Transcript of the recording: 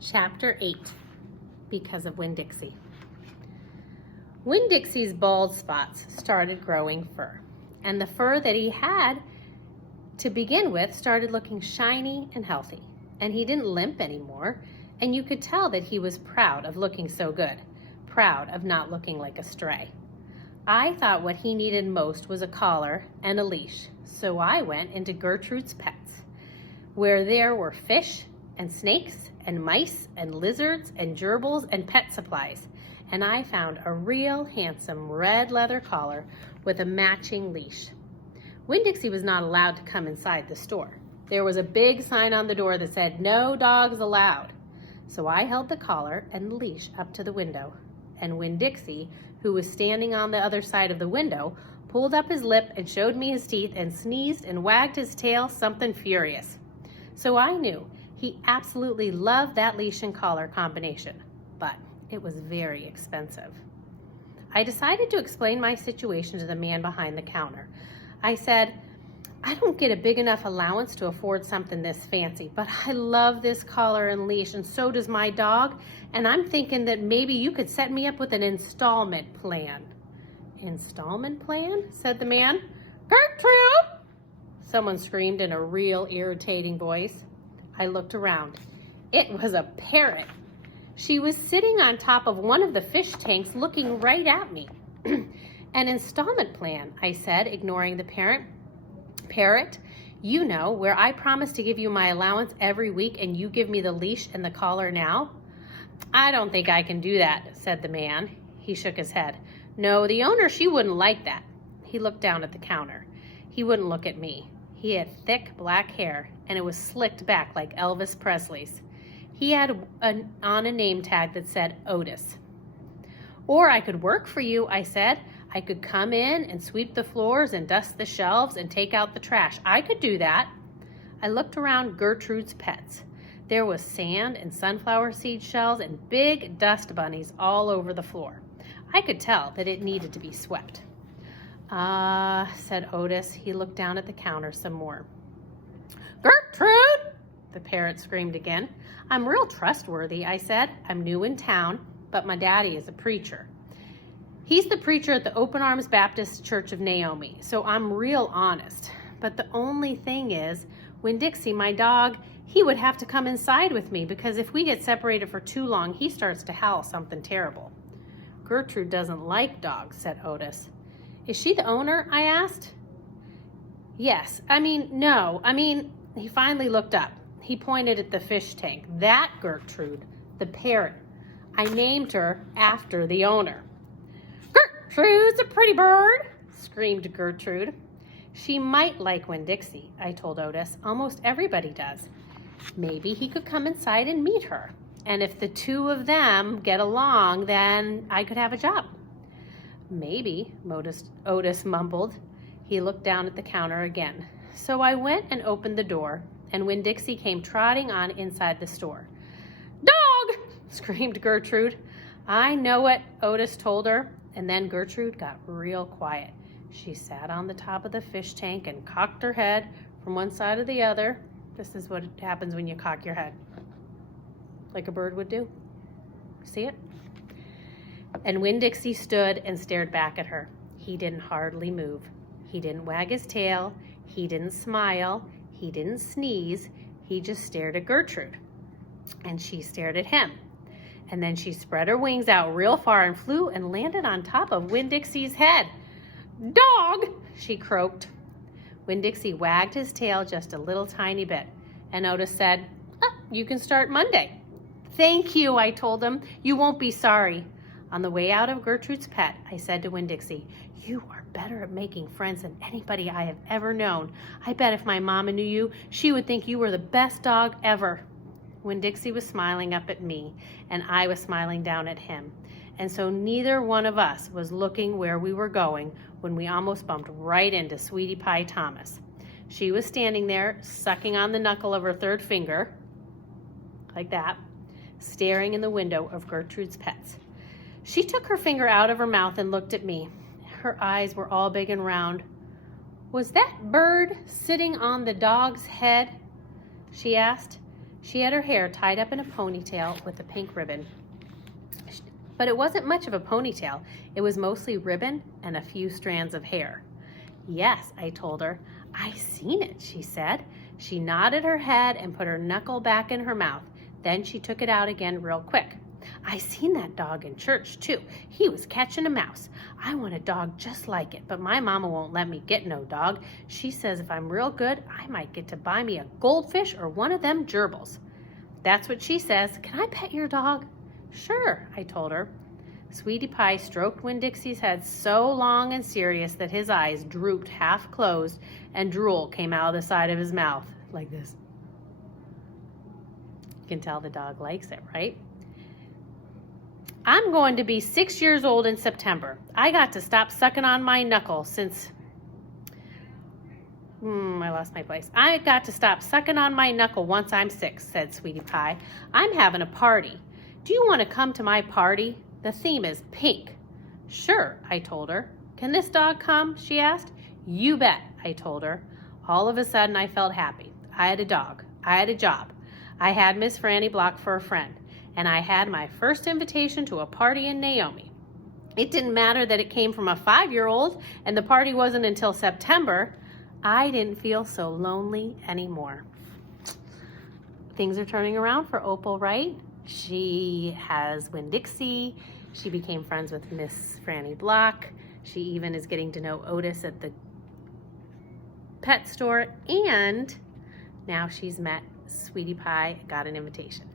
Chapter 8, Because of Winn Dixie. Winn Dixie's bald spots started growing fur, and the fur that he had to begin with started looking shiny and healthy, and he didn't limp anymore, and you could tell that he was proud of looking so good, proud of not looking like a stray. I thought what he needed most was a collar and a leash, so I went into Gertrude's Pets, where there were fish and snakes and mice and lizards and gerbils and pet supplies, and I found a real handsome red leather collar with a matching leash. Winn Dixie was not allowed to come inside the store. There was a big sign on the door that said, "No dogs allowed." So I held the collar and the leash up to the window, and Winn Dixie, who was standing on the other side of the window, pulled up his lip and showed me his teeth and sneezed and wagged his tail something furious. So I knew he absolutely loved that leash and collar combination, but it was very expensive. I decided to explain my situation to the man behind the counter. I said, "I don't get a big enough allowance to afford something this fancy, but I love this collar and leash, and so does my dog, and I'm thinking that maybe you could set me up with an installment plan." "Installment plan?" said the man. "Gertrude!" someone screamed in a real irritating voice. I looked around. It was a parrot. She was sitting on top of one of the fish tanks looking right at me. "An installment plan," I said, ignoring the parrot. "Parrot, you know, where I promise to give you my allowance every week and you give me the leash and the collar now?" "I don't think I can do that," said the man. He shook his head. "No, the owner, she wouldn't like that." He looked down at the counter. He wouldn't look at me. He had thick black hair, and it was slicked back like Elvis Presley's. He had on a name tag that said Otis. "Or I could work for you," I said. "I could come in and sweep the floors and dust the shelves and take out the trash. I could do that." I looked around Gertrude's Pets. There was sand and sunflower seed shells and big dust bunnies all over the floor. I could tell that it needed to be swept. Said Otis. He looked down at the counter some more. "Gertrude!" the parrot screamed again. "I'm real trustworthy," I said. "I'm new in town, but my daddy is a preacher. He's the preacher at the Open Arms Baptist Church of Naomi, so I'm real honest. But the only thing is, when Dixie, my dog, he would have to come inside with me because if we get separated for too long, he starts to howl something terrible." "Gertrude doesn't like dogs," said Otis. "Is she the owner?" I asked. No. He finally looked up. He pointed at the fish tank. "That Gertrude, the parrot. I named her after the owner." "Gertrude's a pretty bird," screamed Gertrude. "She might like Winn Dixie," I told Otis. "Almost everybody does. Maybe he could come inside and meet her. And if the two of them get along, then I could have a job." "Maybe," Otis mumbled. He looked down at the counter again. So I went and opened the door, and Winn Dixie came trotting on inside the store. "Dog!" screamed Gertrude. "I know it," Otis told her, and then Gertrude got real quiet. She sat on the top of the fish tank and cocked her head from one side to the other. This is what happens when you cock your head, like a bird would do. See it? And Winn Dixie stood and stared back at her. He didn't hardly move. He didn't wag his tail. He didn't smile. He didn't sneeze. He just stared at Gertrude. And she stared at him. And then she spread her wings out real far and flew and landed on top of Winn Dixie's head. "Dog!" she croaked. Winn Dixie wagged his tail just a little tiny bit. And Otis said, "You can start Monday." "Thank you," I told him. "You won't be sorry." On the way out of Gertrude's Pet, I said to Winn Dixie, "You are better at making friends than anybody I have ever known. I bet if my mama knew you, she would think you were the best dog ever." Winn Dixie was smiling up at me, and I was smiling down at him. And so neither one of us was looking where we were going when we almost bumped right into Sweetie Pie Thomas. She was standing there, sucking on the knuckle of her third finger, like that, staring in the window of Gertrude's Pets. She took her finger out of her mouth and looked at me. Her eyes were all big and round. "Was that bird sitting on the dog's head?" she asked. She had her hair tied up in a ponytail with a pink ribbon. But it wasn't much of a ponytail. It was mostly ribbon and a few strands of hair. Yes, I told her. I seen it, she said. She nodded her head and put her knuckle back in her mouth. Then she took it out again real quick. I seen that dog in church, too. He was catching a mouse. I want a dog just like it, but my mama won't let me get no dog. She says if I'm real good, I might get to buy me a goldfish or one of them gerbils. That's what she says. Can I pet your dog? Sure, I told her. Sweetie Pie stroked Winn-Dixie's head so long and serious that his eyes drooped half closed and drool came out of the side of his mouth like this. You can tell the dog likes it, right? I'm going to be 6 years old in September. I got to stop sucking on my knuckle since... I lost my place. I got to stop sucking on my knuckle once I'm 6, said Sweetie Pie. I'm having a party. Do you want to come to my party? The theme is pink. Sure, I told her. Can this dog come? She asked. You bet, I told her. All of a sudden, I felt happy. I had a dog. I had a job. I had Miss Franny Block for a friend. And I had my first invitation to a party in Naomi. It didn't matter that it came from a 5-year-old and the party wasn't until September. I didn't feel so lonely anymore. Things are turning around for Opal, right? She has Winn-Dixie. She became friends with Miss Franny Block. She even is getting to know Otis at the pet store. And now she's met Sweetie Pie, got an invitation.